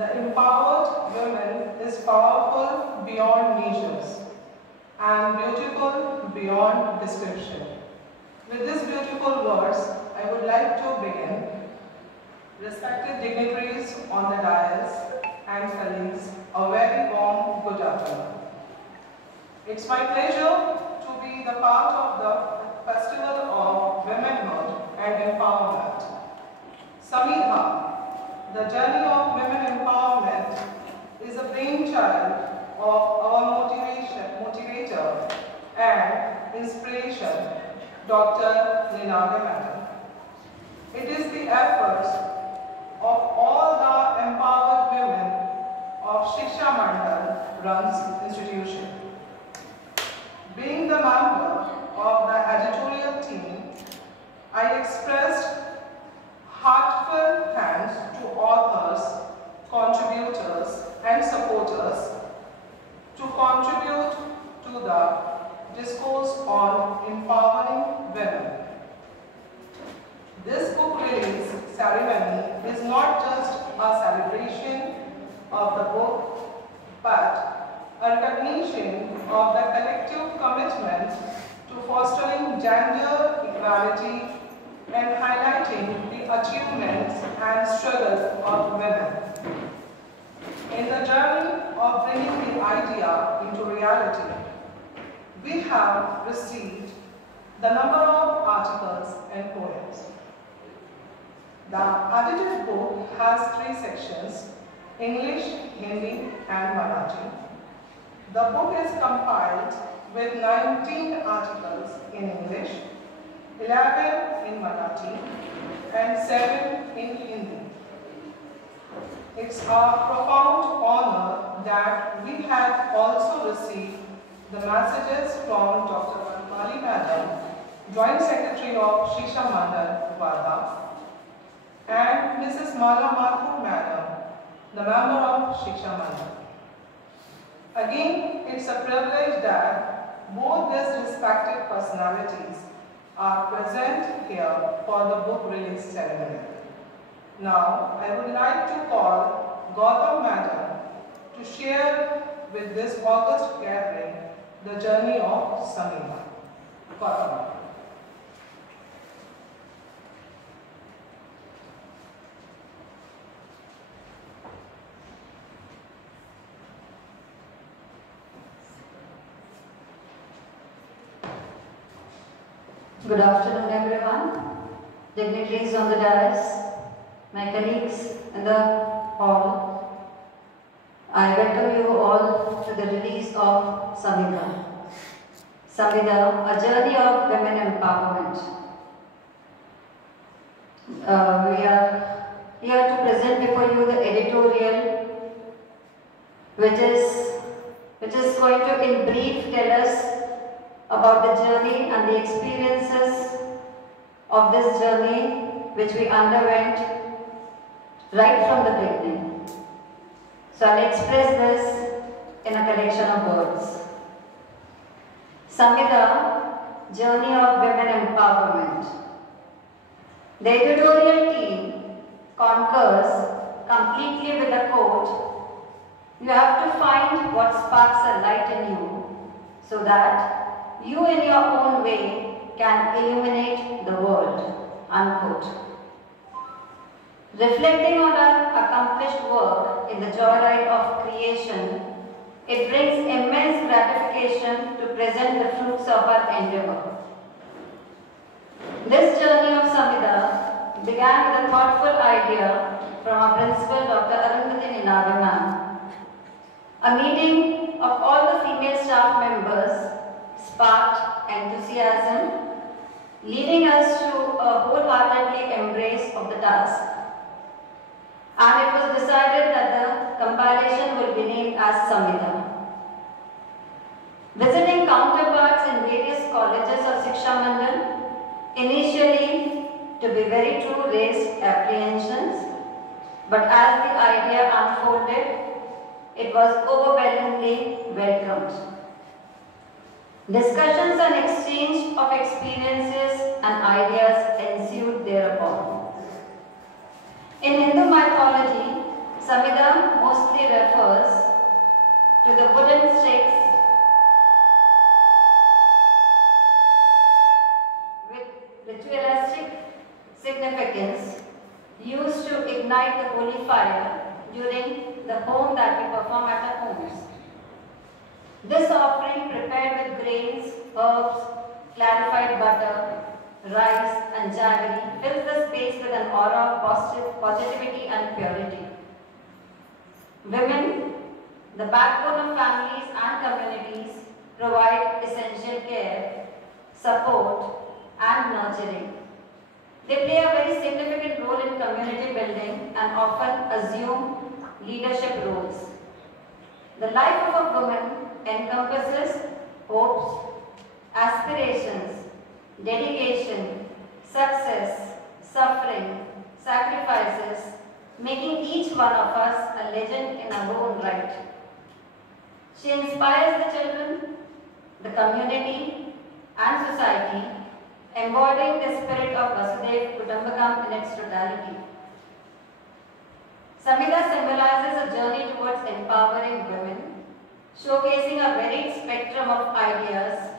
The empowered woman is powerful beyond measures and beautiful beyond description. With these beautiful words, I would like to begin. Respected dignitaries on the dais and colleagues, a very warm good afternoon. It's my pleasure to be the part of the Festival of Womanhood and Empowerment. Samidha, the journey of women empowerment, is a brainchild of our motivator and inspiration, Dr. Ninade Madam. It is the efforts of all the empowered women of Shiksha Mandal runs institution. Being the member of the editorial team, I expressed heartfelt thanks to authors, contributors and supporters to contribute to the discourse on empowering women. This book release ceremony is not just a celebration of the book, but a recognition of the collective commitment to fostering gender equality and highlighting the achievements and struggles of women. In the journey of bringing the idea into reality, we have received the number of articles and poems. The edited book has 3 sections: English, Hindi and Marathi. The book is compiled with 19 articles in English, 11 in Marathi and 7 in Hindi. It's a profound honor that we have also received the messages from Dr. Vanpali Madam, Joint Secretary of Shiksha Mandal, Wardha, and Mrs. Mala Mathur Madam, the member of Shiksha Mandal. Again, it's a privilege that both these respected personalities are present here for the book release ceremony. Now, I would like to call Gautam Madam to share with this august gathering the journey of Samidha. Gautam. Good afternoon, everyone. Dignitaries on the dais, my colleagues in the hall, I welcome you all to the release of Samidha. Samidha, a journey of women empowerment. We are here to present before you the editorial, which is going to in brief tell us about the journey and the experiences of this journey which we underwent right from the beginning. So I'll express this in a collection of words. Samidha, Journey of Women Empowerment. The editorial team concurs completely with the quote, "You have to find what sparks a light in you so that you in your own way can illuminate the world," unquote. Reflecting on our accomplished work in the joyride of creation, it brings immense gratification to present the fruits of our endeavor. This journey of Samidha began with a thoughtful idea from our principal, Dr. Arundhati Ninade ma'am. A meeting of all the female staff members sparked enthusiasm, leading us to a wholeheartedly embrace of the task. And it was decided that the compilation will be named as Samidha. Visiting counterparts in various colleges of Shiksha Mandal, initially, to be very true, raised apprehensions, but as the idea unfolded, it was overwhelmingly welcomed. Discussions and exchange of experiences and ideas ensued thereupon. In Hindu mythology, Samhita mostly refers to the wooden sticks with ritualistic significance used to ignite the holy fire during the home that we perform at our homes. This offering, prepared with grains, herbs, clarified butter, rice and jaggery, fills the space with an aura of positivity and purity. Women, the backbone of families and communities, provide essential care, support and nurturing. They play a very significant role in community building and often assume leadership roles. The life of a woman encompasses hopes, aspirations, dedication, success, suffering, sacrifices, making each one of us a legend in our own right. She inspires the children, the community and society, embodying the spirit of Vasudhaiva Kutumbakam in its totality. Samhita symbolizes a journey towards empowering women, showcasing a varied spectrum of ideas,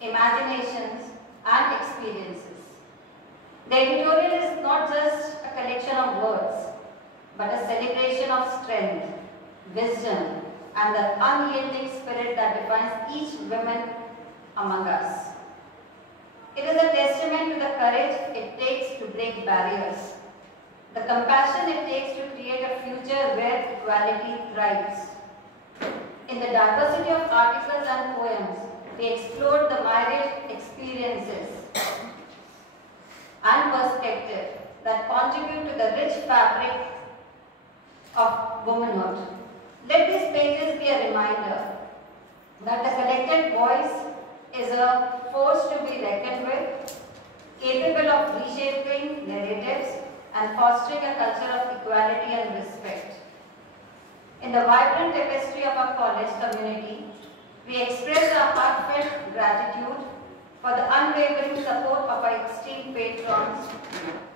imaginations and experiences. The editorial is not just a collection of words, but a celebration of strength, wisdom and the unyielding spirit that defines each woman among us. It is a testament to the courage it takes to break barriers, the compassion it takes to create a future where equality thrives. In the diversity of articles and poems, we explored the myriad experiences and perspectives that contribute to the rich fabric of womanhood. Let these pages be a reminder that the collected voice is a force to be reckoned with, capable of reshaping narratives and fostering a culture of equality and respect. In the vibrant tapestry of our college community, we express our heartfelt gratitude for the unwavering support of our esteemed patrons,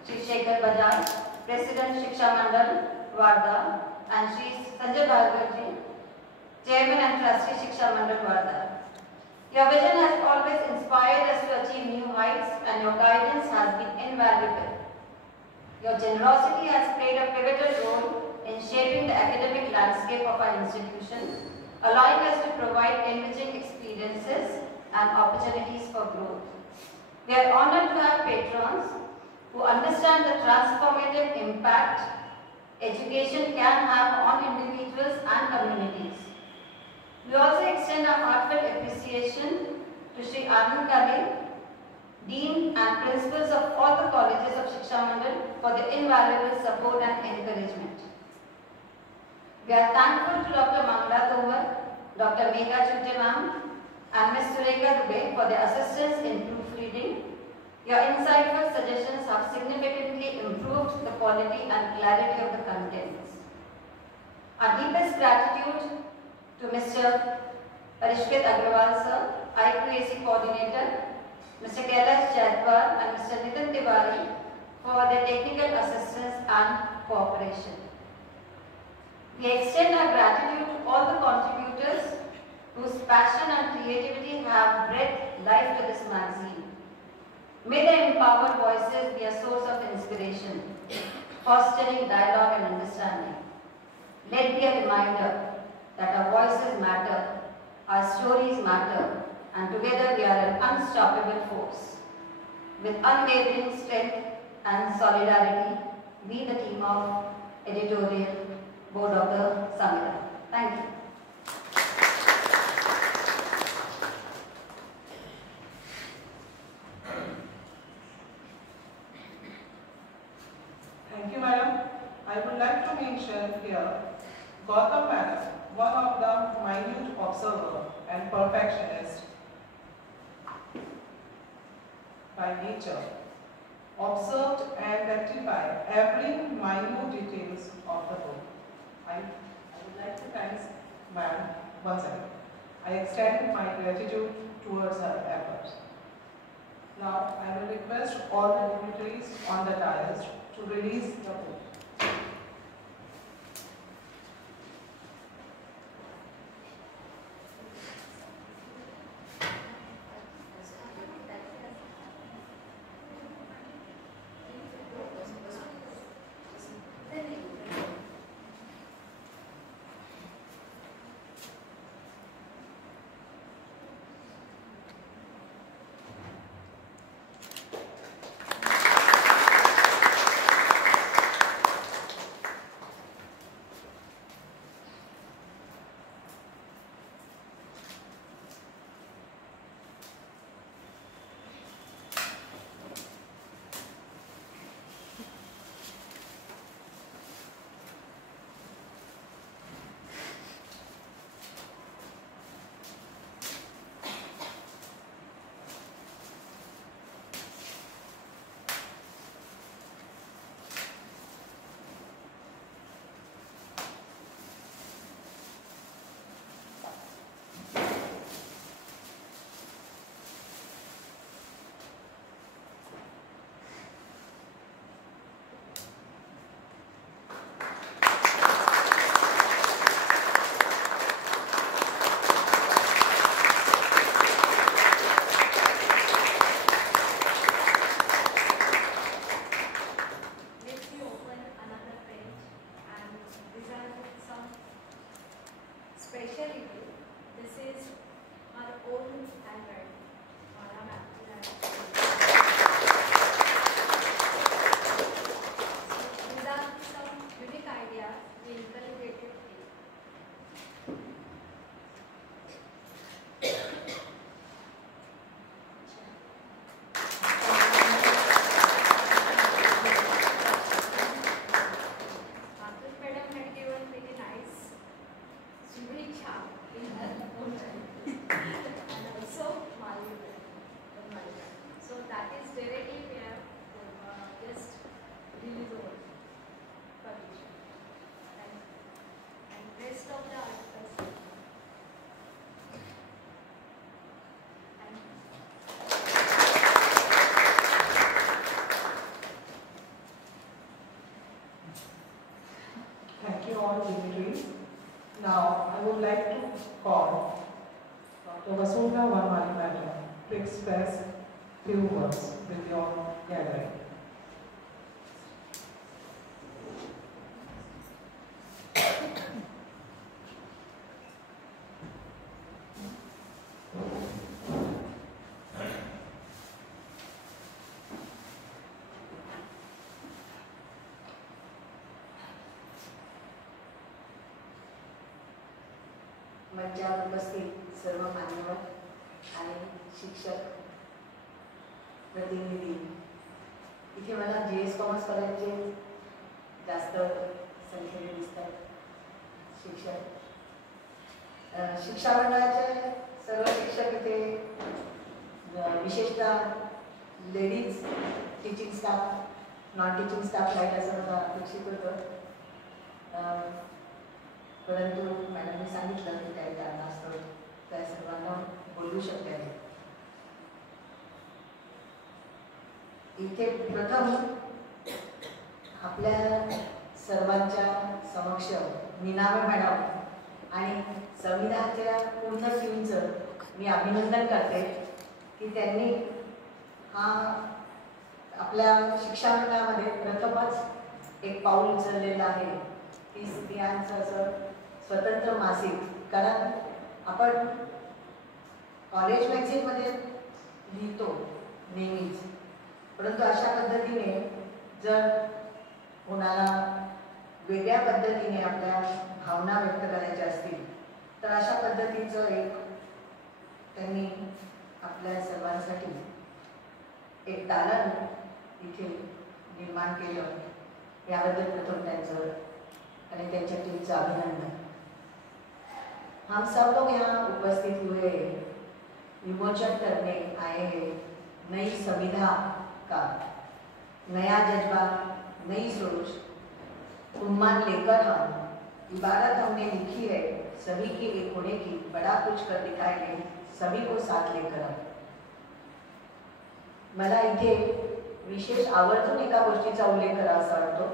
Shri Shekhar Bajaj, President Shiksha Mandal, Wardha, and Shri Sanjay Bhargavji, Chairman and Trustee Shiksha Mandal, Wardha. Your vision has always inspired us to achieve new heights and your guidance has been invaluable. Your generosity has played a pivotal role in shaping the academic landscape of our institution, allowing us to provide enriching experiences and opportunities for growth. We are honored to have patrons who understand the transformative impact education can have on individuals and communities. We also extend our heartfelt appreciation to Shri Anand Kale, Dean and Principals of all the colleges of Shiksha Mandal for the invaluable support and encouragement. We are thankful to Dr. Mangla Tomar, Dr. Megha Chute ma'am and Ms. Surekha Dubey for their assistance in proofreading. Your insightful suggestions have significantly improved the quality and clarity of the contents. Our deepest gratitude to Mr. Parishkrit Agrawal sir, IQAC coordinator, Mr. Kailash Jaitwal and Mr. Nitin Tiwari for their technical assistance and cooperation. We extend our gratitude to all the contributors whose passion and creativity have brought life to this magazine. May the empowered voices be a source of inspiration, fostering dialogue and understanding. Let be a reminder that our voices matter, our stories matter, and together we are an unstoppable force. With unwavering strength and solidarity, we the team of editorial board of the Samhita. Thank you. Thank you, madam. I would like to mention here Gautam madam, one of the minute observer and perfectionist by nature, observed and rectified every minute details of the book. I would like to thank ma'am once again. I extend my gratitude towards her efforts. Now I will request all the dignitaries on the dais to release the book. your dignitaries. Now, I would like to call Dr. Vasudha Varmani Madam to express few words with your gathering. मंचावर उपस्थित सर्व मान्यवर आणि शिक्षक प्रतिनिधी, इथे मला JS commerce कॉलेजचे जास्त संख्येने दिसतात शिक्षक, शिक्षा मंडळाचे सर्व शिक्षक इथे, विशेषतः ladies teaching staff, non teaching staff राहील असं मला अपेक्षित होतं, परंतु मॅडमने सांगितलं की काही कारणास्तव त्या सर्वांना बोलू शकले नाही. इथे प्रथम आपल्या सर्वांच्या समक्ष निनावे मॅडम आणि संविधानाच्या पूर्ण टीमचं मी अभिनंदन करते की त्यांनी हा आपल्या शिक्षा मंडळामध्ये प्रथमच एक पाऊल उचललेलं आहे की स्त्रियांचं असं स्वतंत्र मासिक. कारण आपण कॉलेज मॅगझिनमध्ये लिहितो नेहमीच, परंतु अशा पद्धतीने जर कोणाला वेगळ्या पद्धतीने आपल्या भावना व्यक्त करायच्या असतील तर अशा पद्धतीचं एक त्यांनी आपल्या सर्वांसाठी एक दालन इथे निर्माण केलं, याबद्दल प्रथम त्यांचं आणि त्यांच्या टीमचं अभिनंदन. हम सब लोग यहाँ उपस्थित हुए विमोचन करने आए हैं नई संविधा का, नया जज्बा, नई सोच, उन्माद लेकर हम इबारत हमने लिखी है सभी के एक होने की, बड़ा कुछ कर दिखाएंगे सभी को साथ लेकर हम. मला इथे विशेष आवर्जून एका गोष्टीचा उल्लेख करावा वाटतो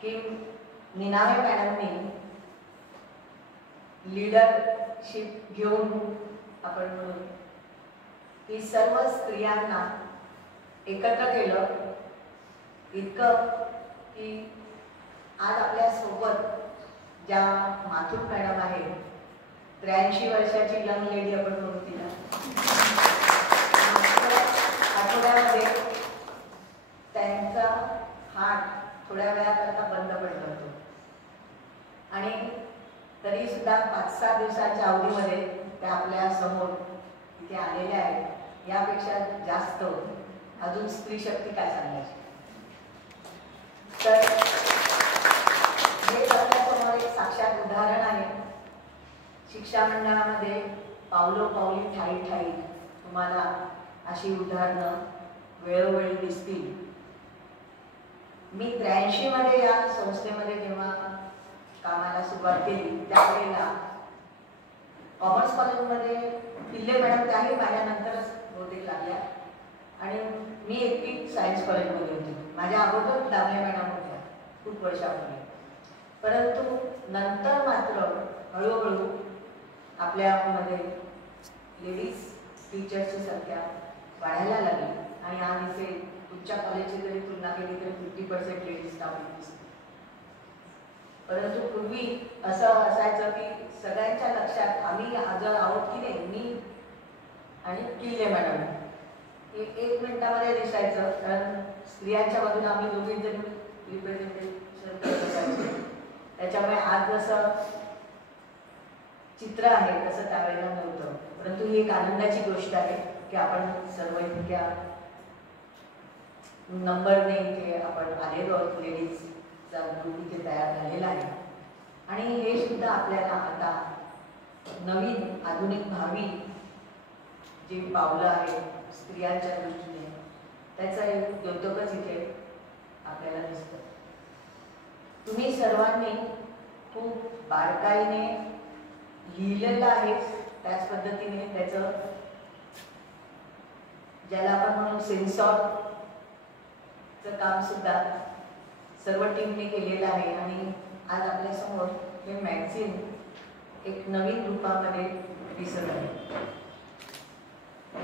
की निनावे मॅडमनी लीडरशिप घेऊन आपण म्हणून की सर्व स्त्रियांना एकत्र केलं, इतकं की आज आपल्या सोबत ज्या माथुर मॅडम आहेत, 83 वर्षाची यंग लेडी आपण म्हणू तिला, आठवड्यामध्ये त्यांचा हार्ट थोड्या वेळाकरता बंद पडला होतो आणि तरी सुद्धा 5-7 दिवसाच्या अवधीमध्ये त्या आपल्या समोर इथे आलेल्या आहेत. यापेक्षा जास्त अजून स्त्री शक्ती काय सांगायची. तर हे आपल्यासमोर एक साक्षात उदाहरण आहे. शिक्षा मंडळामध्ये पावलोपावली ठाई ठाई तुम्हाला अशी उदाहरणं वेळोवेळी दिसतील. मी 83 मध्ये या संस्थेमध्ये जेव्हा कामाला सुरुवात केली त्यावेळेला कॉमर्स कॉलेजमध्ये पिल्ले मॅडम त्याही माझ्यानंतरच बहुतेक लागल्या आणि मी एकटी सायन्स कॉलेजमध्ये होती. माझ्या अगोदर दामले मॅडम होत्या खूप वर्षापूर्वी, परंतु नंतर मात्र हळूहळू आपल्यामध्ये लेडीज टीचर्सची संख्या वाढायला लागली आणि आज इथे तुमच्या कॉलेजची जरी तुलना केली तरी 50% लेडीज स्टाफ दिसते. परंतु पूर्वी असं असायचं की सगळ्यांच्या लक्षात आम्ही जर आहोत की नाही, मी आणि किल्ले मॅडम हे 1 मिनिटामध्ये दिसायचं, कारण स्त्रियांच्या बाजूने आम्ही दोघी जणी रिप्रेझेंटेशन करत असायचो. त्याच्यामुळे आज जसं चित्र आहे तसं त्यावेळेला नव्हतं. परंतु ही एक आनंदाची गोष्ट आहे की आपण सर्व इतक्या नंबरने इथे आपण आलेलो आहोत. लेडीजचा ग्रुप इथे तयार झालेला आहे आणि हे सुद्धा आपल्याला आता नवीन आधुनिक भावी जे पावलं आहेत स्त्रियांच्या दृष्टीने त्याचा एक द्योतकच इथे आपल्याला दिसतं. तुम्ही सर्वांनी खूप बारकाईने लिहिलेलं आहे, त्याच पद्धतीने त्याचं ज्याला आपण म्हणून सेन्सॉरचं काम सुद्धा सर्व टीमने केलेलं आहे आणि आज आपल्यासमोर हे मॅगझिन एक नवीन रूपामध्ये दिसत आहे.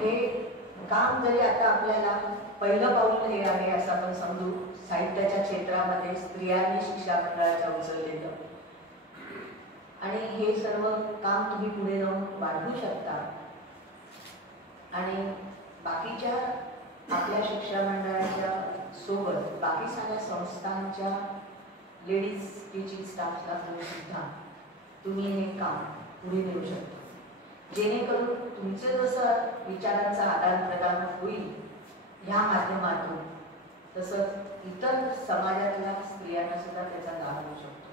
हे काम जरी आता आपल्याला पहिलं पाऊल हे आहे असं आपण समजू, साहित्याच्या क्षेत्रामध्ये स्त्रियांनी शिक्षा मंडळाच्या उचललेलं, आणि हे सर्व काम तुम्ही पुढे जाऊन वाढवू शकता. आणि बाकीच्या आपल्या शिक्षा मंडळाच्या सोबत बाकी सगळ्या संस्थांच्या लेडीज टीचिंग स्टाफला सुद्धा तुम्ही हे काम पुढे नेऊ शकता, जेणेकरून तुमचे जसं विचारांचा आदान प्रदान होईल ह्या माध्यमातून, तसंच इतर समाजातल्या स्त्रियांना सुद्धा त्याचा लाभ होऊ शकतो.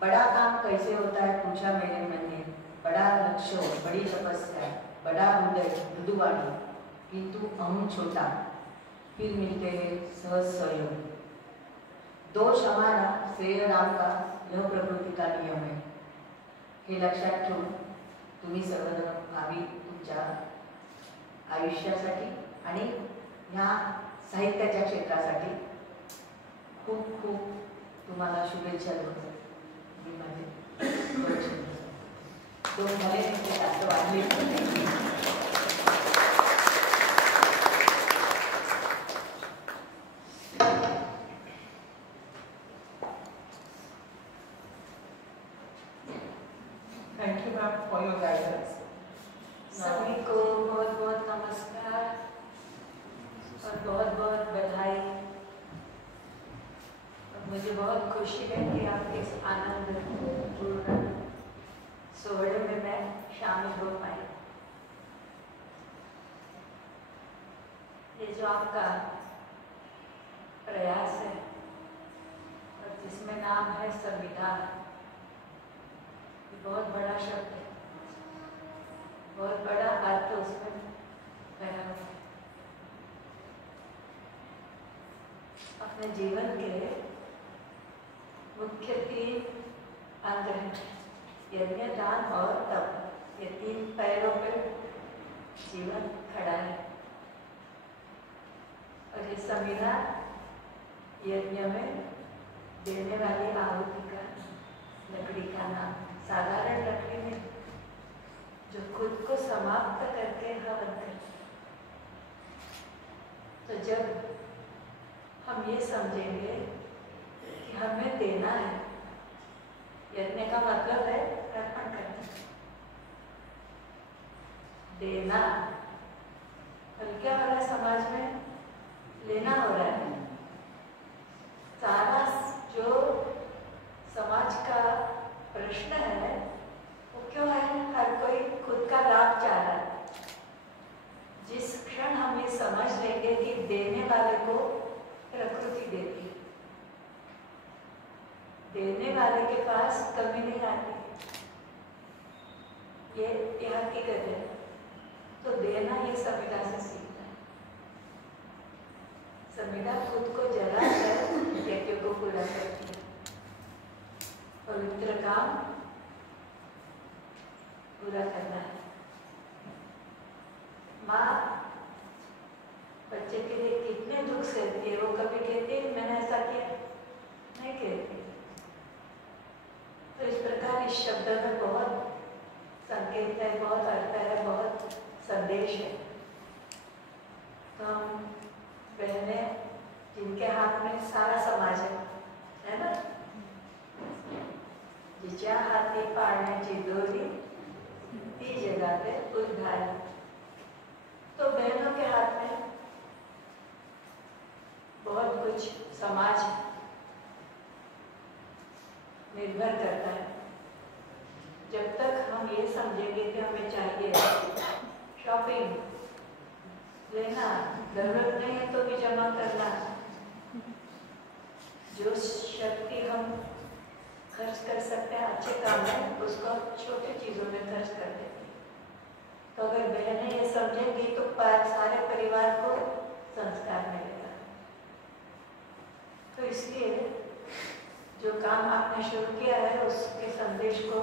बड़ा काम कैसे होता है पूछा मेरे मन ने, बड़ा लक्ष्य बड़ी तपस्या, बड़ा हृदय मृदुवाणी, किंतु अहम छोटा, फिर मिलते हैं सहज सहयोग. दोष हमारा श्रेय राम का, यह प्रकृति का नियम है. हे लक्षात ठेवून तुम्ही सर्वजण भावी तुमच्या आयुष्यासाठी आणि ह्या साहित्याच्या क्षेत्रासाठी खूप खूप तुम्हाला शुभेच्छा देतो. मी माझे दोन झाले ते जास्त वाढले. Thank you, ma'am, for your guidance. सभी को बहुत बहुत नमस्कार और बहुत बहुत बधाई. मुझे बहुत खुशी है कि आप इस आनंदपूर्ण सोहरे में मैं शामिल हो पाई. ये जो आपका प्रयास है और जिसमें नाम है संविधान, ये बहुत बड़ा शब्द है, बहुत बड़ा अर्थ उसमें भरा हुआ है. अपने जीवन के मुख्य 3 अंग हैं, यज्ञ, दान और तप. ये 3 पैरों पर जीवन खड़ा है. और ये संविधान यज्ञ में देने वाली आहुति का लकड़ी का नाम, साधारण लकड़ी में जो खुद को समाप्त करके हवन करते. तो जब हम ये समझेंगे कि हमें देना है, यज्ञ का मतलब है अर्पण करना, देना. और क्या हो रहा है समाज में? लेना हो रहा है. सारा जो समाज का प्रश्न है वो क्यों है? हर कोई खुद का लाभ चाह रहा है. जिस क्षण हम ये समझ लेंगे कि देने वाले को प्रकृति देती है, देने वाले के पास कमी नहीं आती, ये हकीकत है. तो देना ये संविदा से सीखना है. संविदा खुद को जला कर यज्ञ को पूरा करती है. पवित्र काम पूरा करना है. माँ बच्चे के लिए कितने दुख सहती है, वो कभी कहती है मैंने ऐसा किया? नहीं कहती. तो इस प्रकार इस शब्द में बहुत संकेत है, बहुत अर्थ है, बहुत संदेश है. तो हम बहनें जिनके हाथ में सारा समाज है ना, जिच्या हाती पाळण्याची दोरी ती जगाते उद्धारी. तो बहनों के हाथ में बहुत कुछ समाज निर्भर करता है. जब तक हम ये समझेंगे कि हमें चाहिए शॉपिंग लेना, जरूरत नहीं है तो भी जमा करना, जो शक्ति हम खर्च कर सकते हैं अच्छे काम में, उसको छोटी चीज़ों में खर्च कर देते हैं. तो अगर बहनें ये समझेंगी तो सारे परिवार को संस्कार मिलेगा. तो इसलिए जो काम आपने शुरू किया है उसके संदेश को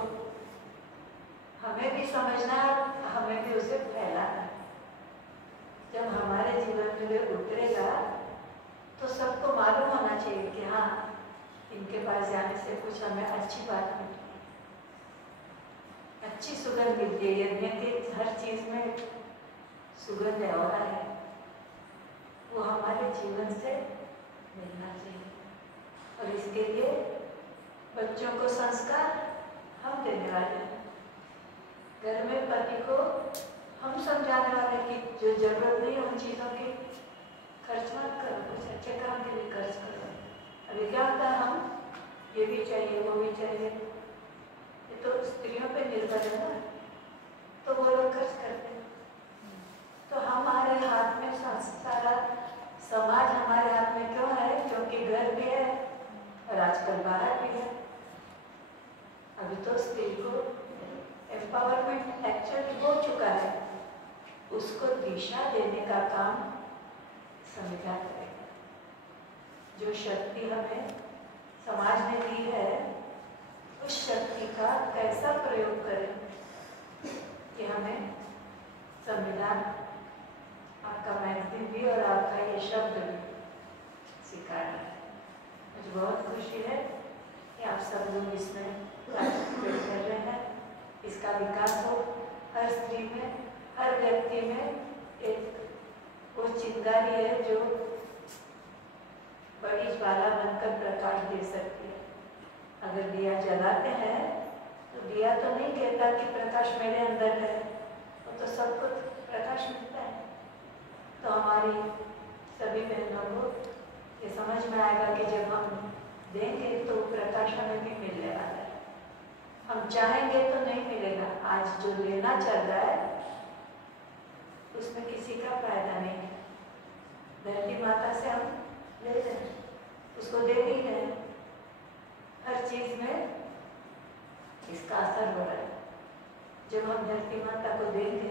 हमें भी समझना है, हमें भी उसे फैलाना है. जब हमारे जीवन में वे उतरेगा तो सबको मालूम होना चाहिए कि हाँ, इन उनके पास जाने से कुछ हमें अच्छी बात मिली, अच्छी सुगंध मिलती है। यज्ञ की हर चीज में सुगंध है और है, वो हमारे जीवन से मिलना चाहिए। और इसके लिए बच्चों को संस्कार हम देने वाले हैं। घर में पति को हम समझाने वाले कि जो जरूरत नहीं है उन चीज़ों की खर्च मत करो, कुछ अच्छे काम के लिए खर्च करो। अभी क्या होता है, हम ये भी चाहिए वो भी चाहिए, ये तो स्त्रियों पे निर्भर है ना, तो वो लोग खर्च करते हैं। तो हमारे हाथ में सारा समाज हमारे हाथ में क्यों है? क्योंकि घर भी है और आजकल बाहर भी है। अभी तो स्त्री को एम्पावरमेंट एक्चुअली हो चुका है, उसको दिशा देने का काम संविधान करेगा। जो शक्ति हमें समाज ने दी है, उस शक्ति का कैसा प्रयोग करें कि हमें संविधान, आपका मैगजीन भी और आपका ये शब्द भी सिखाना है। मुझे बहुत खुशी है कि आप सब लोग इसमें पार्टिसिपेट कर रहे हैं। इसका विकास हो, हर स्त्री में, हर व्यक्ति में एक वो चिंगारी है जो बड़ी ज्वाला बनकर प्रकाश दे सकती है। अगर दिया जलाते हैं तो दिया तो नहीं कहता कि प्रकाश मेरे अंदर है, वो तो सबको प्रकाश मिलता है। तो हमारी सभी बहनों को ये समझ में आएगा कि जब हम देंगे तो प्रकाश हमें भी मिलने वाला है। हम चाहेंगे तो नहीं मिलेगा। आज जो लेना चल रहा है उसमें किसी का फायदा नहीं है। धरती माता से हम ले रहे हैं, उसको दे भी रहे हैं, हर चीज में इसका असर हो रहा है। जब हम धरती माता को देंगे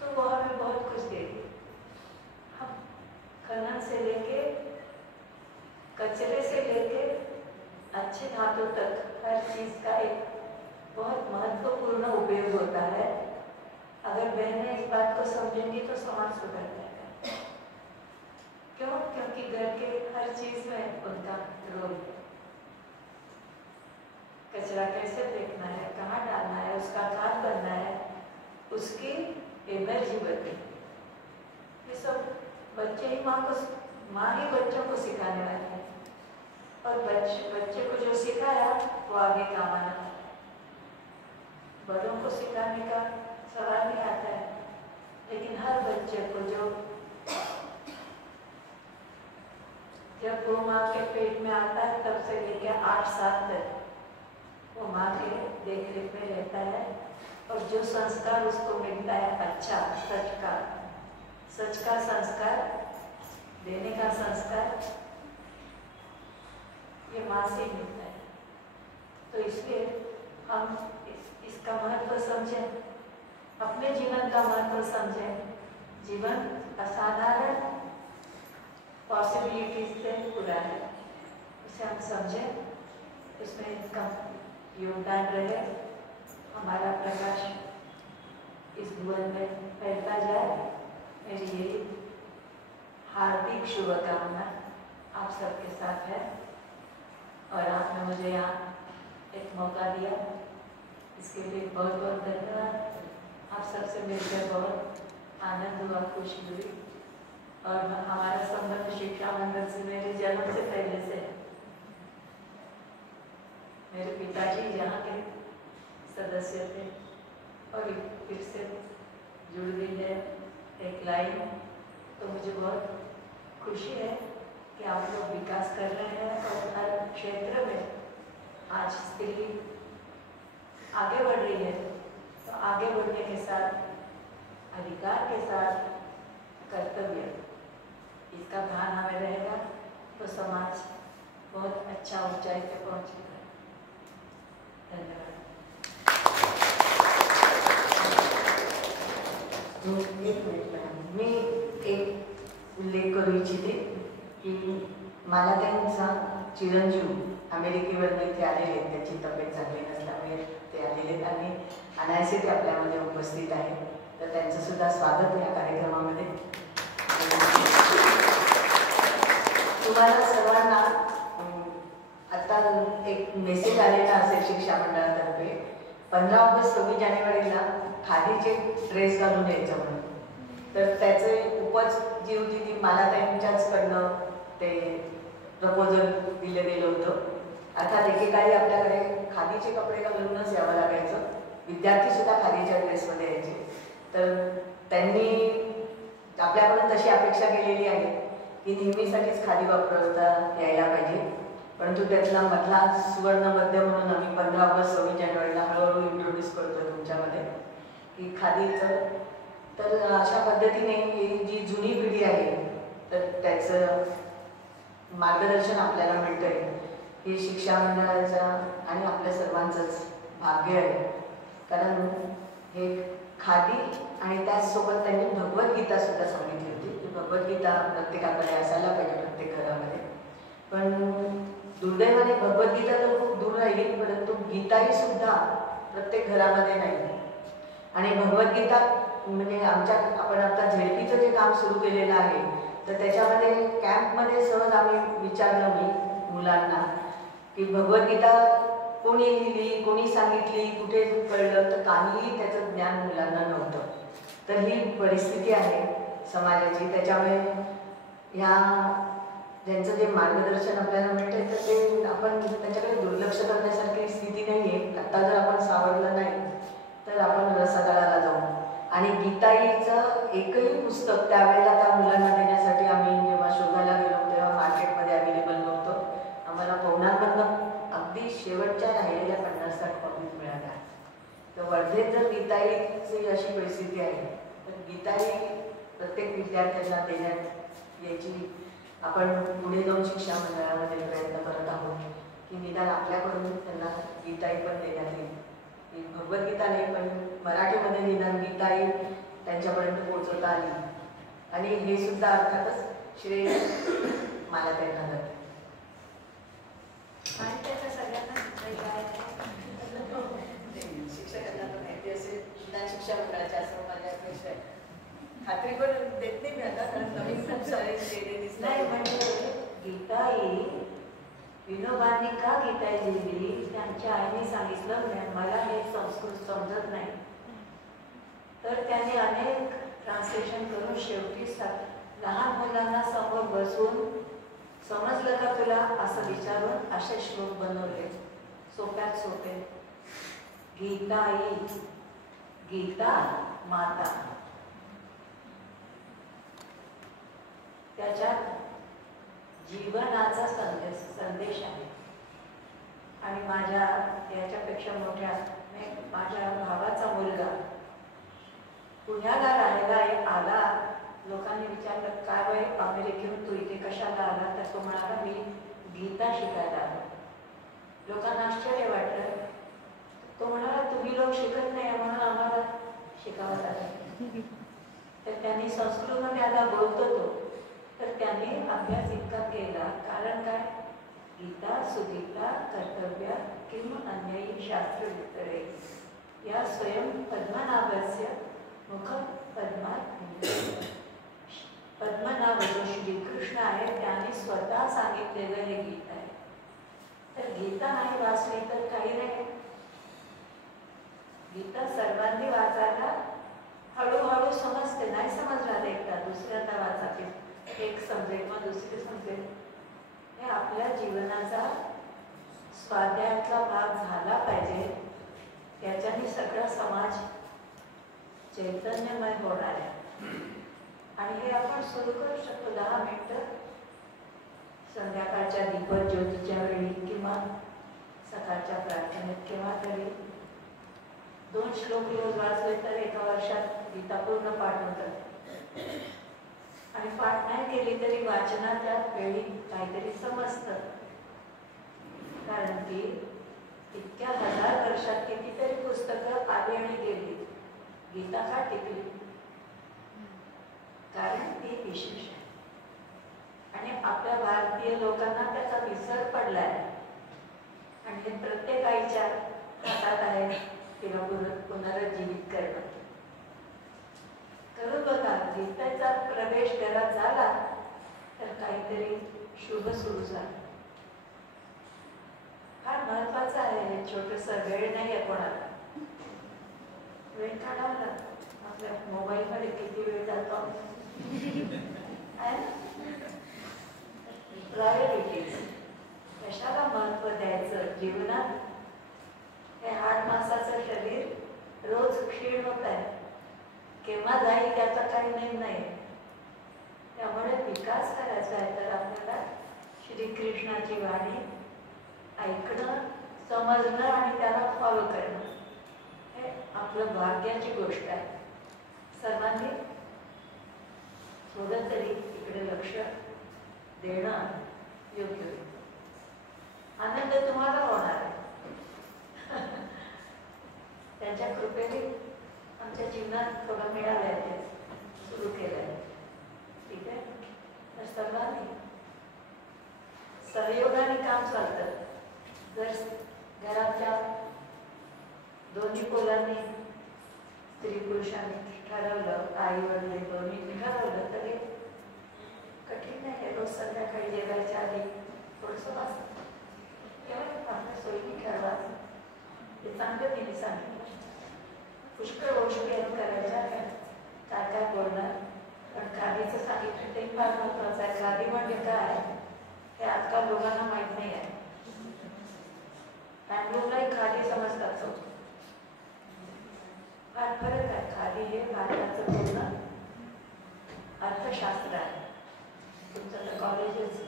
तो वो हमें बहुत कुछ देगी। हम खनन से लेके, कचरे से लेके अच्छे धातु तक हर चीज का एक बहुत महत्वपूर्ण उपयोग होता है। अगर बहनें इस बात को समझेंगी तो समाज सुधर जाएगा। क्यों? क्योंकि घर के हर चीज में उनका रोल है। कचरा कैसे फेंकना है, कहाँ डालना है, उसका खाद बनना है, उसकी एनर्जी बनती है। ये सब बच्चे ही माँ ही बच्चों को सिखाने वाली है। और बच्चे को जो सिखाया वो आगे काम आना है। बड़ों को सिखाने का सवाल नहीं आता है, लेकिन हर बच्चे को जब वो माँ के पेट में आता है तब से लेकर 8 साल तक वो माँ के देख रेख में रहता है। और जो संस्कार उसको मिलता है, अच्छा सच का संस्कार, देने का संस्कार, ये माँ से मिलता है। तो इसलिए हम इसका महत्व समझें, अपने जीवन का महत्व समझें। जीवन असाधारण पॉसिबिलिटीज से पूरा है, उसे हम समझें, उसमें कम योगदान रहे, हमारा प्रकाश इस भुवन में फैलता जाए। मेरी यही हार्दिक शुभकामना आप सबके साथ है। और आपने मुझे यहाँ एक मौका दिया, इसके लिए बहुत बहुत धन्यवाद। आप सबसे मिलकर बहुत आनंद हुआ, खुशी हुई। और हमारा संबंध शिक्षा मंडल से मेरे जन्म से पहले से है। मेरे पिताजी यहाँ के सदस्य थे और फिर से जुड़ गई है एक लाइन। तो मुझे बहुत खुशी है कि आप लोग विकास कर रहे हैं और हर क्षेत्र में आज स्त्री आगे बढ़ रही है। तो आगे बढ़ने के साथ अधिकार के साथ कर्तव्य, इसका भान हमें रहेगा तो समाज बहुत अच्छा ऊंचाई पे पहुंचेगा। धन्यवाद। एक मिनिट, मी एक उल्लेख करू इच्छिते की मला त्यांचा चिरंजीव अमेरिकेवरून इथे आलेले आहेत, त्याची तब्येत चांगली नसल्यामुळे ते आलेले आहेत आणि अनायासे ते आपल्यामध्ये उपस्थित आहेत. तर त्यांचं सुद्धा स्वागत या कार्यक्रमामध्ये. तुम्हाला सर्वांना एक मेसेज आलेला असेल शिक्षा मंडळातर्फे 15 ऑगस्ट 26 जानेवारीला खादीचे ड्रेस घालून यायचं म्हणून. तर त्याचे उपज जी होती ती मला त्यांच्याचकडनं ते प्रपोजल दिलं गेलं होतं. अर्थात एकेकाळी आपल्याकडे खादीचे कपडे घालूनच यावं लागायचं, विद्यार्थीसुद्धा खादीच्या ड्रेसमध्ये यायचे. तर त्यांनी आपल्याकडून तशी अपेक्षा केलेली आहे की नेहमीसाठीच खादी वापरता यायला पाहिजे. परंतु त्यातला मधला सुवर्ण मध्य म्हणून आम्ही 15 ऑगस्ट 26 जानेवारीला हळूहळू इंट्रोड्यूस करतो तुमच्यामध्ये की खादीचं. तर अशा पद्धतीने ही जी जुनी पिढी आहे तर त्याचं मार्गदर्शन आपल्याला मिळतं आहे. हे शिक्षा मंडळाचं आणि आपल्या सर्वांचंच भाग्य आहे. कारण हे खादी आणि त्याचसोबत त्यांनी भगवद्गीतासुद्धा सांगितली होती की भगवद्गीता प्रत्येकाकडे असायला पाहिजे प्रत्येक घरामध्ये. पण दुर्दैवाने भगवद्गीता तर खूप दूर राहिली, परंतु गीताही सुद्धा प्रत्येक घरामध्ये नाही. आणि भगवद्गीता म्हणजे आपण आता झेडपीचं जे काम सुरू केलेलं आहे तर त्याच्यामध्ये कॅम्पमध्ये सहज आम्ही विचारलं मी मुलांना की भगवद्गीता कोणी लिहिली, कोणी सांगितली, कुठे कळलं, तर काहीही त्याचं ज्ञान मुलांना नव्हतं. तर ही परिस्थिती आहे समाजाची. त्याच्यामुळे ह्या ज्यांचं जे मार्गदर्शन आपल्याला मिळतं तर ते आपण त्याच्याकडे दुर्लक्ष करण्यासारखी स्थिती नाही आहे. आत्ता जर आपण सावरलं नाही तर आपण रसगळाला जाऊ. आणि गीताईचं एकही पुस्तक त्यावेळेला त्या मुलांना देण्यासाठी आम्ही जेव्हा शोधायला गेलो तेव्हा मार्केटमध्ये अवेलेबल नव्हतं. आम्हाला पवनारमधनं अगदी शेवटच्या राहिलेल्या 50-60 कॉपीज मिळाल्या. तर वर्धेत जर गीताईची अशी परिस्थिती आहे तर गीताई प्रत्येक विद्यार्थ्यांना देण्यात याची आपण पुढे जाऊन शिक्षा मंडळामध्ये प्रयत्न करत आहोत की निदान आपल्याकडून त्यांना गीताई पण देण्यात येईल. भगवद्गीता नाही पण मराठीमध्ये निदान गीताई त्यांच्यापर्यंत पोहोचवता आली. आणि हे सुद्धा अर्थातच श्रेय मला त्यांना जाते. आणि त्याच्या सगळ्यांना शिक्षकांना पण माहिती असेल निदान शिक्षा मंडळाच्या असं माझ्या अपेक्षा आहे. खात्री पण देत नाही मी आता कारण नवीन खूप सारे चेहरे दिसत नाही. म्हणजे गीताई विनोबांनी का गीताई लिहिली त्यांच्या आईने सांगितलं मला हे संस्कृत समजत नाही. तर त्याने अनेक ट्रान्सलेशन करून शेवटी लहान मुलांना समोर बसून समजलं का तुला असं विचारून असे श्लोक बनवले सोप्यात सोपे. गीताई, गीता माता. त्याच्यात जीवनाचा संदेश आहे. आणि माझ्या याच्यापेक्षा मोठ्या माझ्या भावाचा मुलगा पुण्याला राहायला आला. लोकांनी विचारलं काय बाई अमेरिकेहून तू इथे कशाला आला, तर तो म्हणाला मी गीता शिकायला आलो. लोकांना आश्चर्य वाटलं. तो म्हणाला तुम्ही लोक शिकत नाही म्हणून आम्हाला शिकावं लागेल. तर त्यांनी संस्कृतमध्ये आता बोलतो तो, तर त्याने अभ्यास इतका केला. कारण काय गीता सुगीता कर्तव्य किंवा अन्यायी शास्त्र वितरे या स्वयं पद्मनाभस्य मुख पद्मात पद्मनाभ जो श्रीकृष्ण आहे त्याने स्वतः सांगितलेलं हे गीता आहे. तर गीता नाही वाचली तर काही नाही. गीता सर्वांनी वाचायला हळूहळू समजते. नाही समजणार एकदा दुसऱ्यांदा वाचायचे, एक समजेल मग दुसरी समजेल. हे आपल्या जीवनाचा स्वाध्यायातला भाग झाला पाहिजे. याच्याने सगळा समाज चैतन्यमय होणार आहे. आणि हे आपण सुरू करू शकतो 10 मिनिटं संध्याकाळच्या दीपज्योतीच्या वेळी किंवा सकाळच्या प्रार्थनेत केव्हा तरी 2 श्लोक रोज वाचले तर एका वर्षात गीता पूर्ण पाठ होतात. आणि पाठ नाही केली तरी वाचनाच्या वेळी काहीतरी समजतं. कारण की इतक्या 1000 वर्षात कितीतरी पुस्तकं आली आणि गेली. गीता का टिकली? कारण ती विशेष आहे. आणि आपल्या भारतीय लोकांना त्याचा विसर पडलाय. आणि हे प्रत्येक आईच्या हातात आहे तिला पुनरुज्जीवित करणं. करू बघा. गीतेचा प्रवेश घरात झाला तर काहीतरी शुभ सुरू झालं. फार आहे छोटंसं वेळ नाही आहे कोणाला. वेळ काढावा लागतो. आपल्या मोबाईलमध्ये किती वेळ जातो प्रायोरिटीज. कशाला महत्व द्यायचं जीवनात? हे 8 मासाचं शरीर रोज क्षीण होत आहे. केव्हा जाईल त्याचा काही नेम नाही. त्यामुळे विकास करायचा आहे तर आपल्याला श्रीकृष्णाची वाणी ऐकणं, समजणं आणि त्याला फॉलो करणं हे आपलं भाग्याची गोष्ट आहे. सर्वांनी थोडं तरी इकडे लक्ष देणं योग्य होईल. आनंद तुम्हाला होणार आहे. त्यांच्या कृपेने आमच्या जीवनात थोडं मिळालंय, ते सुरू केलंय. ठीक आहे. तर सर्वांनी सहयोगाने काम चालतं. जर घरातल्या दोन्ही पोलांनी, स्त्री पुरुषांनी ठरवलं, आई वडील दोन्ही ठरवलं तरी कठीण नाही. रोज संध्याकाळी जेवायच्या आधी थोडंसं वाचतं. आपल्या सोयीने ठरवा. ते चांगलं तिने सांगितलं. पुष्कळ गोष्टी आहेत करायच्या. काय काय बोलणार, पण खादीचं सांगितलं ते फार महत्वाचं आहे. खादी म्हणजे काय हे आजकाल लोकांना माहीत नाही आहे. हँडलूमलाही खादी समजतात. फार फरक आहे. खादी हे भारताचं पूर्ण अर्थशास्त्र आहे. तुमचं तर कॉलेजेस,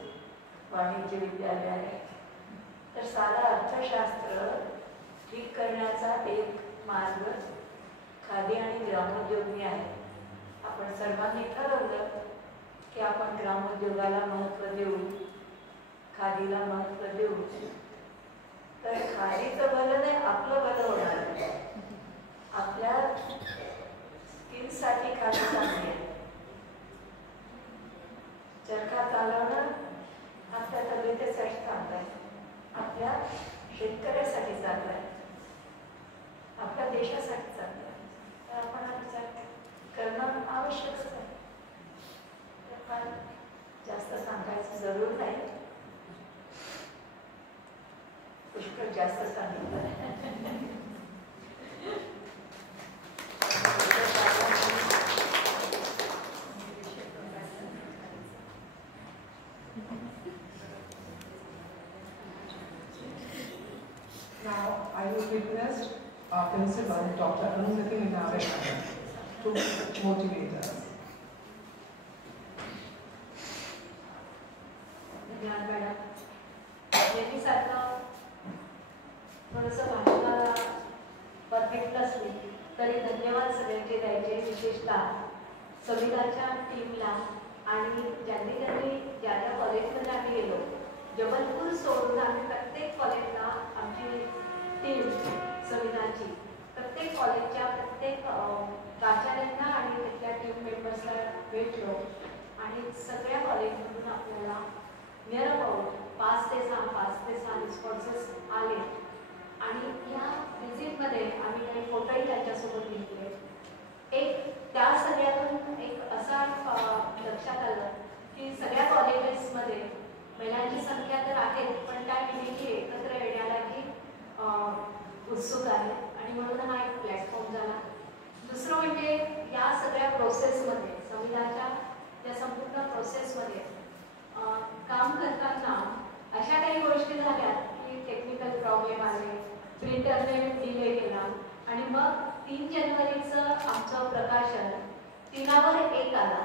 वाणिज्य विद्यालय आहे. तर सारा अर्थशास्त्र ठीक करण्याचा एक मार्ग खादी आणि ग्रामोद्योगनी आहे. आपण सर्वांनी ठरवलं की आपण ग्रामोद्योगाला महत्त्व देऊ, खादीला महत्त्व देऊ. तर खादीचं भलं नाही, आपलं भलं होणार आहे. आपल्या स्किनसाठी खादी चांगली आहे. चरखा चालवणं आपल्या तब्येतीसाठी चांगलं आहे, आपल्या शेतकऱ्यासाठी चांगलं आहे, आपल्या देशासाठी चांगलं आहे. तर आपण हा विचार करणं आवश्यकच आहे. तर फार जास्त सांगायचं जरूर नाही. पुष्कळ जास्त सांगितलं. Now, I will request our principal, Dr. Arundhati Ninaran, to motivate us. धन्यवाद मॅडम. नेहमीसारखं थोडंसं भाषणाला परफेक्ट नसली तरी धन्यवाद सगळ्यांचे द्यायचे, विशेषतः संविधानच्या टीमला आणि ज्यांनी ज्या ज्या कॉलेजमध्ये आम्ही गेलो. जबलपूर सोडून आम्ही प्रत्येक कॉलेजला आमची टीम संविधानची प्रत्येक कॉलेजच्या प्रत्येक प्राचार्यांना आणि तिथल्या टीम मेंबर्सला भेटलो आणि सगळ्या कॉलेजमधून आपल्याला नियर अबाउट 5 ते 6 रिस्पॉन्सेस आले. आणि या व्हिजिटमध्ये आम्ही काही फोटोही त्यांच्यासोबत घेतले. एक त्या सगळ्यातून एक असा लक्षात आलं की सगळ्या कॉलेजेसमध्ये महिलांची संख्या तर आहे, पण त्या नेहमी एकत्र येण्यालाही उत्सुक आहे आणि म्हणून हा एक प्लॅटफॉर्म झाला. दुसरं म्हणजे या सगळ्या प्रोसेसमध्ये, संविधानाच्या या संपूर्ण प्रोसेसमध्ये काम करताना अशा काही गोष्टी झाल्या की टेक्निकल प्रॉब्लेम आले, प्रिंटरने डिले केला आणि मग 3 जानेवारीचं आमचं प्रकाशन 3/1 आला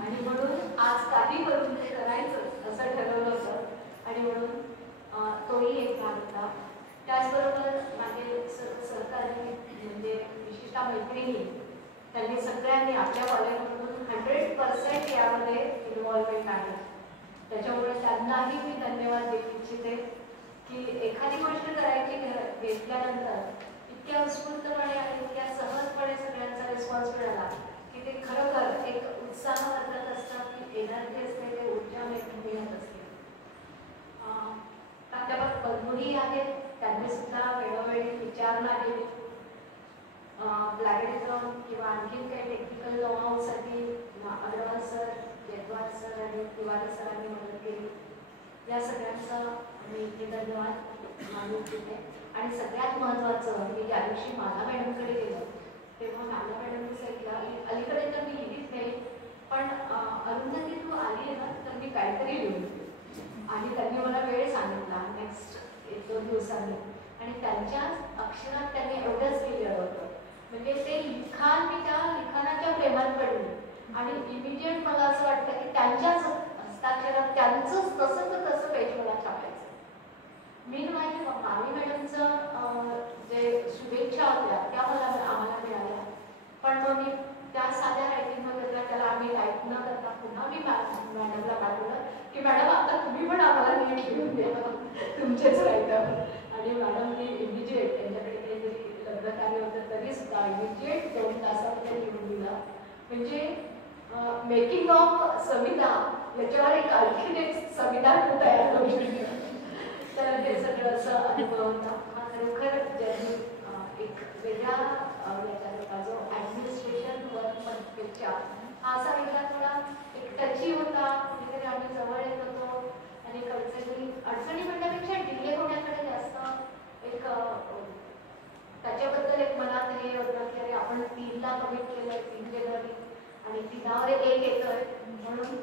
आणि म्हणून आज काही करून ते करायचं असं ठरवलं होतं आणि म्हणून तोही एक भाग होता. त्याचबरोबर माझे सहकारी म्हणजे विशिष्ट मैत्रिणी, त्यांनी सगळ्यांनी आपल्या कॉलेजमधून 100% यामध्ये इन्व्हॉल्वमेंट आहे. त्याच्यामुळे त्यांनाही मी धन्यवाद देऊ इच्छिते की एखादी गोष्ट करायची घेतल्यानंतर इतक्या उत्स्फूर्तपणे आणि इतक्या सहजपणे सगळ्यांचा रिस्पॉन्स मिळाला की ते खरोखर एक उत्साह करत असतात, की एनर्जी असते, ते ऊर्जा मिळत असते. प्राध्यापक पद्मूही आहेत, त्यांनी सुद्धा वेळोवेळी विचारणा केली. प्लॅगरिझम किंवा आणखीन काही टेक्निकल नॉलेजसाठी अग्रवाल सर, जयद्वार सर आणि तिवारी सरांनी मदत केली. या सगळ्यांचा मी इथे धन्यवाद मानू इच्छिते. आणि सगळ्यात महत्त्वाचं मी ज्या दिवशी माला मॅडमकडे गेलो तेव्हा माला मॅडमने सांगितलं, अलीकडे तर मी लिहित नाही पण अरुंधती तू आली आहे ना तर मी काहीतरी लिहून. आणि त्यांनी मला वेळ सांगितला नेक्स्ट 1-2 दिवसांनी. आणि त्यांच्या अक्षरात त्यांनी एवढंच लिहिलं होतं. म्हणजे ते लिखाण, मी त्या लिखाणाच्या प्रेमात पडली. आणि इमिजिएट मला असं वाटतं की त्यांच्याच हस्ताक्षरात त्यांचंच तसं पेज मला छापायचं. मी माझी मावी मॅडमचं जे शुभेच्छा होत्या त्या आम्हाला मिळाल्या. पण मग मी त्या साध्या रायटिंगमध्ये त्याला आम्ही टाईप न करता पुन्हा मी मॅडमला पाठवलं की मॅडम आता तुम्ही पण आम्हाला नीट लिहून द्या तुमचेच रायटर. आणि मॅडमने इमिजिएट त्यांच्याकडे काहीतरी लग्न कार्य होतं तरी सुद्धा इमिजिएट 2 तासामध्ये लिहून दिला. म्हणजे मेकिंग ऑफ सविता याच्यावर एक आणखीन एक संविधान तयार करू शकतो. तर हे सगळं असं अनुभव होता. हा खरोखर ज्यांनी एक वेगळ्या याच्यात जो ॲडमिनिस्ट्रेशन वर्कपेक्षा हा असा वेगळा थोडा एक टची होता. कुठेतरी आम्ही जवळ येत होतो आणि अडचणी म्हणण्यापेक्षा डिले होण्याकडे जास्त एक त्याच्याबद्दल एक मनात हे होतं की अरे आपण 3ला कमिट केलंय 3 जानेवारी आणि 3वर 1 येतोय म्हणून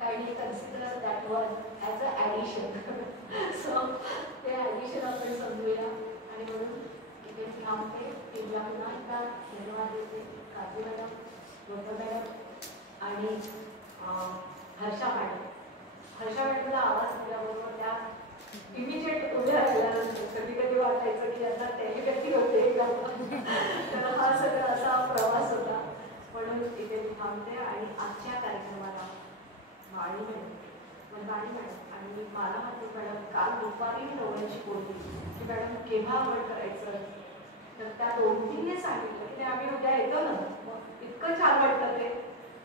kindly consider that one as a addition. So ते ॲडिशन आपण समजूया. आणि म्हणून इथे थांबते. टीमला पुन्हा एकदा धन्यवाद देते. काजू मॅडम, गौतम मॅडम आणि हर्षा मॅडम. हर्षा मॅडमला आवाज दिल्याबरोबर त्या इमिजिएट उभ्या राहिल्यानंतर कधी कधी वाटायचं की आता टेलिपॅथी होते तर हा सगळा असा प्रवास होता. म्हणून इथे मी थांबते. आणि आजच्या कार्यक्रमाला वाणी मॅडम आणि मला माहिती मॅडम काल दुपारी मी दोघांशी बोलली की मॅडम केव्हा आपण करायचं. तर त्या 2-3ने सांगितलं की आम्ही उद्या येतो ना. मग इतकं छान वाटतं ते.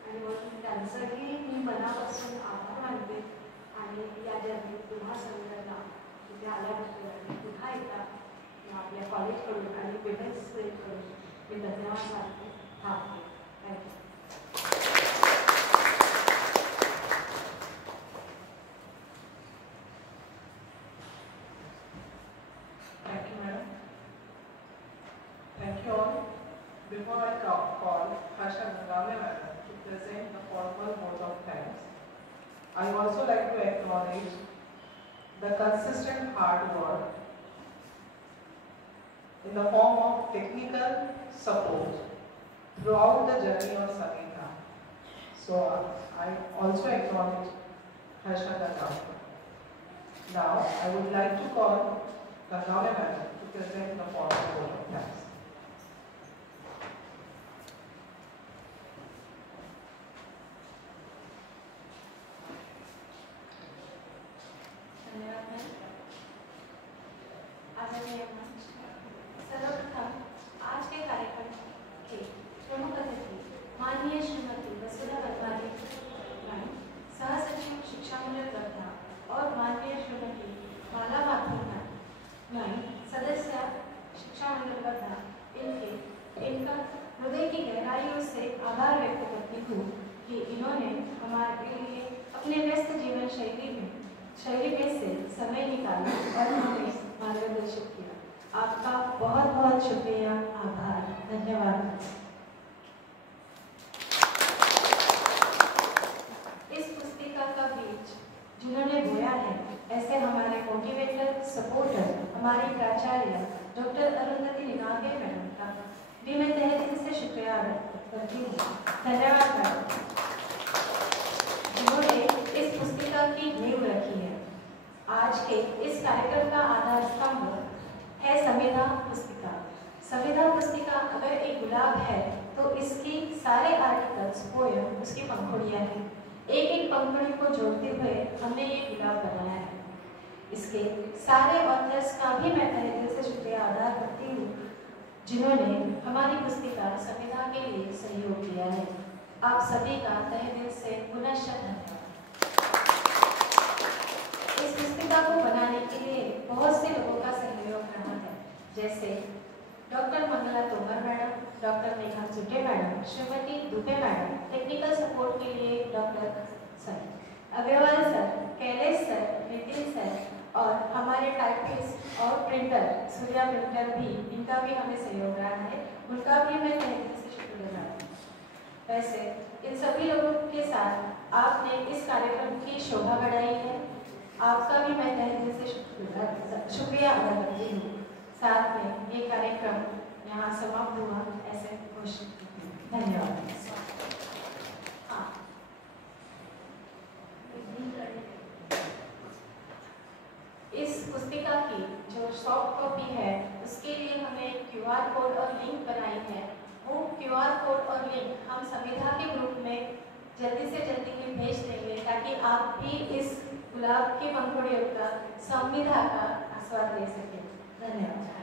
आणि म्हणून त्यांचंही मी मनापासून आभार मानते. आणि या जर्नी पुन्हा सगळ्यांना तिथे आल्याबद्दल आणि पुन्हा एकदा आपल्या कॉलेजकडून आणि विमेन्स कडून मी धन्यवाद मानते. थांबते. Thank you. Thank you, madam. Thank you all. Before I call Harsha Gangame madam to present the formal vote of thanks, I also like to acknowledge the consistent hard work in the form of technical support throughout the journey of Savita. So I also acknowledge Harsha Gangame. Now I would like to call Gangame madam to present the formal vote of thanks. सर्वप्रथम आज के कार्यक्रम के प्रमुख अतिथि माननीय श्रीमती वसुधा वदवानी सह सचिव शिक्षा मंडल रत्ना और माननीय श्रीमती माला माथुर सदस्य शिक्षा मंडल रत्ना इनका हृदय की गहराइयों से आभार व्यक्त करती हूँ कि इन्होंने हमारे लिए अपने व्यस्त जीवन शैली में से समय निकाला और हमें मार्गदर्शित किया. आपका बहुत बहुत शुक्रिया. आभार. धन्यवाद. इस पुस्तिका का बीज जिन्होंने बोया है ऐसे हमारे मोटिवेटर सपोर्टर हमारी प्राचार्य डॉक्टर अरुंधति निगांगे मैडम का भी मैं तहे दिल से शुक्रिया अदा करती हूँ. धन्यवाद मैडम जिन्होंने इस पुस्तिका की नींव रखी है. आज के इस कार्यक्रम का आधार स्तंभ है संविधा पुस्तिका. संविधा पुस्तिका अगर एक गुलाब है तो इसकी सारे आर्टिकल्स पोयम उसकी पंखुड़ियाँ हैं. एक एक पंखुड़ी को जोड़ते हुए हमने ये गुलाब बनाया है. इसके सारे ऑथर्स का भी मैं तहे दिल से शुक्रिया अदा करती हूँ जिन्होंने हमारी पुस्तिका संविधा के लिए सहयोग किया है. आप सभी का तहे दिल से पुनः धन्यवाद. इस पुस्तिका को बनाने के लिए बहुत से लोगों का सहयोग रहा है, जैसे doctor Mangala Tomar madam, doctor Neha Sute madam, Shrimati Dubey madam, technical support के लिए doctor Agarwal sir, Kailesh sir, Nitin sir और हमारे टाइपिस्ट और प्रिंटर सूर्या प्रिंटर भी, इनका भी हमें सहयोग रहा है, उनका भी मैं तहे दिल से शुक्रगुजार हूँ। वैसे इन सभी लोगों के साथ आपने इस कार्यक्रम की शोभा बढ़ाई है, आपका भी मैं तहे दिल से शुक्रिया अदा करती हूँ। साथ में ये कार्यक्रम यहाँ समाप्त हुआ ऐसे घोषित करती हूँ। धन्यवाद। हाँ, इस पुस्तिका की जो सॉफ्ट कॉपी है उसके लिए हमें QR कोड और लिंक बनाई है। वो QR कोड और लिंक हम संविधा के ग्रुप में जल्दी से जल्दी ही भेज देंगे ताकि आप भी इस गुलाब के पंखुड़ियों का संविधा का आस्वाद ले सकें। धन्यवाद।